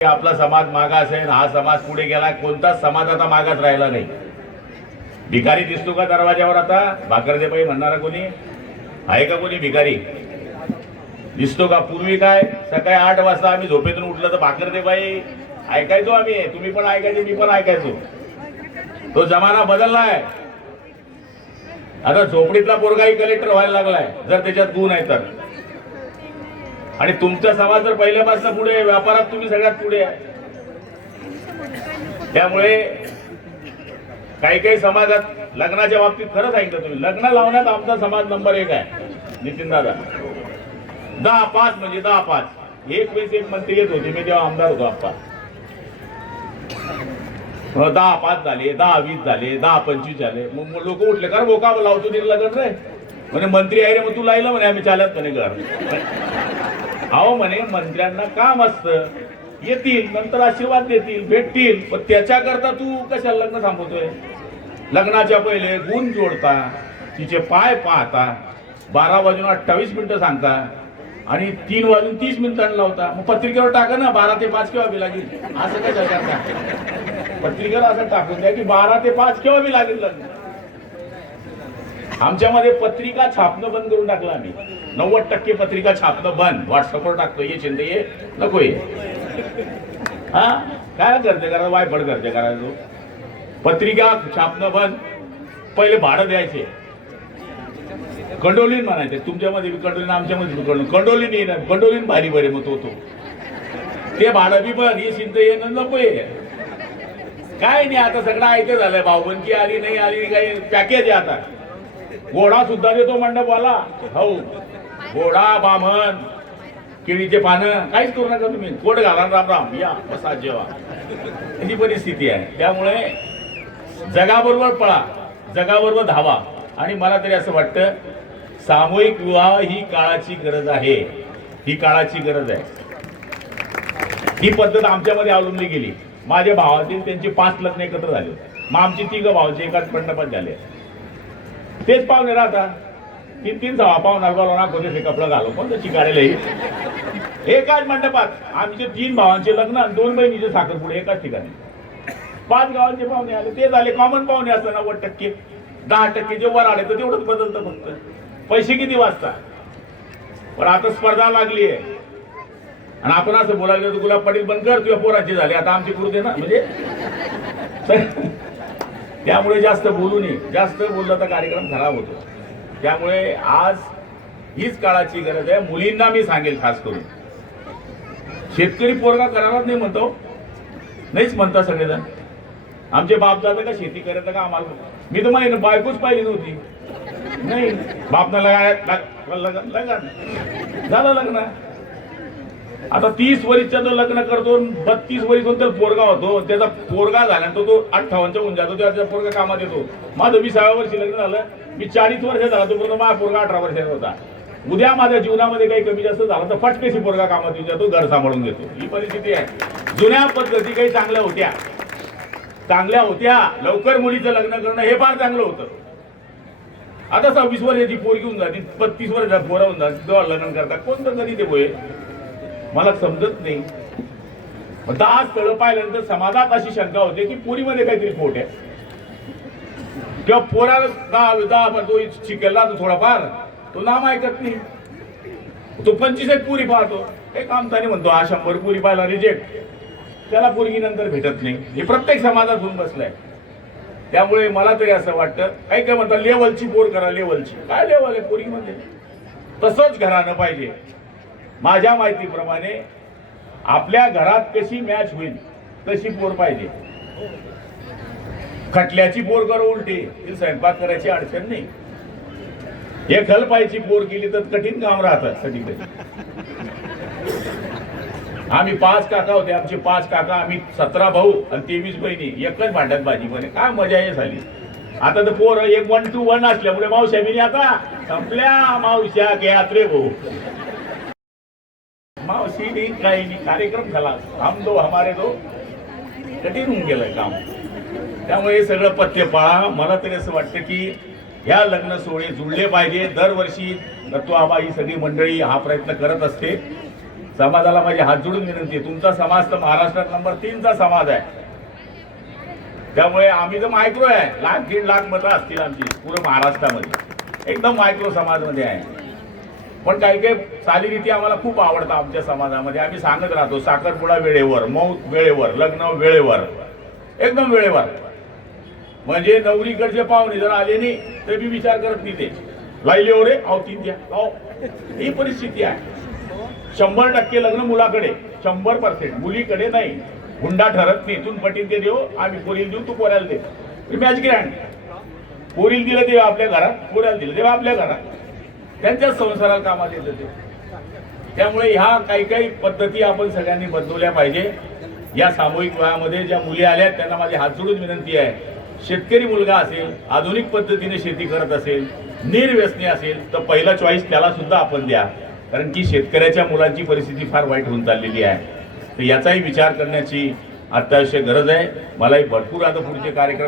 आपला समाज मागास आहे, हा समाज पुढे गेला, कोणताच समाज आता मागास राहिला नाही. भिकारी दिसतो का दरवाजावर आता? भाकरदेबाई म्हणणारा कोणी आहे का? कोणी भिकारी दिसतो का? पूर्वी काय सकाळी 8 वाजता आम्ही झोपेतून उठलं तर भाकरदेबाई ऐकायचो आम्ही, तुम्ही पण ऐकायचे, मी पण ऐकायचो. तो जमाना बदललाय. आता झोपडीतला पोरगाही कलेक्टर व्हायला लागलाय जर त्याच्यात गुण आहे तर. आणि तुमचा समाज जर पहिल्यापासून पुढे, व्यापारात तुम्ही सगळ्यात पुढे आहे. त्यामुळे काही काही समाजात लग्नाच्या बाबतीत खरंच ऐकलं तुम्ही, लग्न लावण्यात आमचा समाज नंबर 1 आहे. नितीन दादा 10-5 म्हणजे 10-5 एक वेळेस एक मंत्री येत होते, मी जेव्हा आमदार होतो आप्पा. 10-5 झाले, 10-20 झाले, 10-25 झाले. मग लोक उठले, कारण बोका लावतो तिला लग्न रे म्हणे, मंत्री आहे रे मग तू लायला म्हणे, आम्ही चालत म्हणे घर. अहो म्हणे, मंत्र्यांना काम असतं, येतील नंतर आशीर्वाद देतील, भेटतील, पण त्याच्याकरता तू कशाला लग्न थांबवतोय? लग्नाच्या पहिले गुण जोडता, तिचे पाय पाहता, 12 वाजून 28 मिनिटं सांगता आणि 3 वाजून 30 मिनिटांनी लावता. मग पत्रिकेवर टाका ना 12 ते 5 केव्हा बी लागेल, असं काय करता? पत्रिकेवर असं टाकून द्या की 12 ते 5 केव्हा बी लागेल लग्न. आमच्यामध्ये पत्रिका छापणं बंद करून टाकलं आम्ही. 90% पत्रिका छापणं बंद. व्हॉट्सअपवर टाकतो, ये चिंता ये नको ये. हा काय करते करा, वायफळ करते करायचो. पत्रिका छापणं बंद. पहिले भाडं द्यायचे, कंडोलीन म्हणायचे. तुमच्यामध्ये कंडोलीन, आमच्यामध्ये कंडोलीन. कंडोलीन भारी बरे मग तो ते भाडं बी बंद. ये चिंता ये नको ये. काय नाही, आता सगळं ऐकत झालंय. भाऊबंदकी आली नाही आली काही पॅकेज आहे आता. घोडा सुद्धा देतो मंडपवाला. हो, घोडा, बामण, केळीचे पानं, काहीच करू नका तुम्ही. कोट घाला, राम राम या बसा जेवा, ही परिस्थिती आहे. त्यामुळे जगाबरोबर पळा, जगाबरोबर धावा. आणि मला तरी असं वाटतं सामूहिक विवाह ही काळाची गरज आहे. ही काळाची गरज आहे. ही पद्धत आमच्यामध्ये अवलंबली गेली. माझ्या भावातील त्यांची 5 लग्न एकत्र झाले. मग आमची 3 भावांचे एकाच मंडपात झाले. तेच पाहुणे राहतात. 3-3 सहा पाहुणार बोलवणार, कोणते कपडे घालू, कोणतं चिकाडेला एकाच मंडपात. आमचे 3 भावांचे लग्न आणि 2 बहिणीचे साखरपुडे एकाच ठिकाणी. 5 गावांचे पाहुणे आले, ते झाले कॉमन पाहुणे. असतं 90%. 10% जे वर आले तर तेवढंच बदलतं फक्त. पैसे किती वाजता. पण आता स्पर्धा लागली आहे. आणि आपण असं बोलायला गेलो, गुलाब पाटील बंद कर, तुझ्या पोराची झाली, आता आमची करू दे ना. म्हणजे त्यामुळे जास्त बोलू नये. जास्त बोललं तर कार्यक्रम खराब होतो. त्यामुळे आज हीच काळाची गरज आहे. मुलींना मी सांगेल खास करून, शेतकरी पोरगा करायलाच नाही म्हणतो, नाहीच म्हणता सगळेजण. आमचे बाप दादा का शेती करायचं का आम्हाला? मी तर माहिती बायकोच पाहिली नव्हती. नाही, बापना लग्न झालं लग्न. आता 30 वर्षाचं तो लग्न करतो, 32 वर्ष तर पोरगा होतो. त्याचा पोरगा झाल्यानंतर तो 58च्या होऊन जातो, त्याचा पोरगा कामात येतो. माझं 20व्या वर्षी लग्न झालं, मी 40 वर्ष झाला, तोपर्यंत माझा पोरगा 18 वर्षाचा होता. उद्या माझ्या जीवनामध्ये काही कमी जास्त झालं तर फटकेशी पोरगा कामात येऊन जातो, घर सांभाळून घेतो. ही परिस्थिती आहे. जुन्या पद्धती काही चांगल्या होत्या, चांगल्या होत्या. लवकर मुलीचं लग्न करणं हे फार चांगलं होतं. आता 26 वर्षाची पोरगी होऊन जाते, 35 वर्षाचा पोरा होऊन जाते, तेव्हा लग्न करतात. कोणतं कधी ते होईल मला समजत नाही. 10 स्थळं पाहिल्यानंतर समाजात अशी शंका होते की पोरीमध्ये काहीतरी खोट आहे, किंवा पोराला 10 तो शिकेला तो थोडाफार, तो नाम ऐकत नाही. तो 25 पुरी पाहतो, हे काम त्याने म्हणतो हा 100 पुरी पाहिला रिजेक्ट, त्याला पोरगी नंतर भेटत नाही. हे प्रत्येक समाजात होऊन बसलाय. त्यामुळे मला तरी असं वाटतं, काही काय म्हणतात लेवलची पोर करा, लेवलची काय लेवल आहे पोरीमध्ये? तसंच घरानं पाहिजे. माझ्या माहितीप्रमाणे आपल्या घरात कशी मॅच होईल तशी पोर पाहिजे. खटल्याची पोर करू उलटी, ती स्वयंपाक करायची अडचण नाही. एक हलपायची पोर केली तर कठीण काम राहतं कधी. आम्ही 5 काका होते, आमचे 5 काका, आम्ही 17 भाऊ आणि 23 बहिणी, एकच भांड्यात भाजी बने. काय मजा आहे झाली. आता तर पोर 1 to 1 असल्यामुळे मावश्या बिनी आता संपल्या. मावश्या घ्या रे भाऊ, मावशी काही नाही. कार्यक्रम झाला, हम दो हमारे दो, कठीण होऊन गेलंय काम. त्यामुळे हे सगळं पथ्य पाळा. मला तरी असं वाटतं की ह्या लग्न सोहळे जुळले पाहिजे. दरवर्षी दत्तू आबा ही सगळी मंडळी हा प्रयत्न करत असते. समाजाला माझी हात जोडून विनंती आहे, तुमचा समाज तर महाराष्ट्रात नंबर 3चा समाज आहे. त्यामुळे आम्ही तर मायक्रो आहे, 1.5 लाख मतं असतील आमची पूर्ण महाराष्ट्रामध्ये, एकदम मायक्रो समाजमध्ये आहे. पण काही काही चालीरीती आम्हाला खूप आवडतात आमच्या समाजामध्ये. आम्ही सांगत राहतो, साखरपुडा वेळेवर, मौत वेळेवर, लग्न वेळेवर, एकदम वेळेवर. म्हणजे नवरीकडचे पाहुणे जर आले नाही तर मी विचार करत नाही, ते लाईले हो रे, अहो 3 द्या, अहो. ही परिस्थिती आहे. 100% लग्न मुलाकडे, 100%, मुलीकडे नाही. हुंडा ठरत नाही, इथून पटीन ते देऊ, आम्ही पोरीला देऊ, तू पोऱ्याला दे. Match grand. पोरीला दिलं तेव्हा आपल्या घरात, पोऱ्याला दिलं तेव्हा आपल्या घरात, त्यांच्याच संसाराला कामात येतं ते. त्यामुळे ह्या काही काही पद्धती आपण सगळ्यांनी बदलवल्या पाहिजे. या सामूहिक विवाहामध्ये ज्या मुली आल्या त्यांना माझी हात जोडून विनंती आहे, शेतकरी मुलगा असेल, आधुनिक पद्धतीने शेती करत असेल, निर्व्यसनी असेल तर पहिला चॉईस त्याला सुद्धा आपण द्या. कारण की शेतकऱ्याच्या मुलांची परिस्थिती फार वाईट होऊन चाललेली आहे. तर याचाही विचार करण्याची अत्यावश्यक गरज आहे. मलाही भरपूर आता पुढचे कार्यक्रम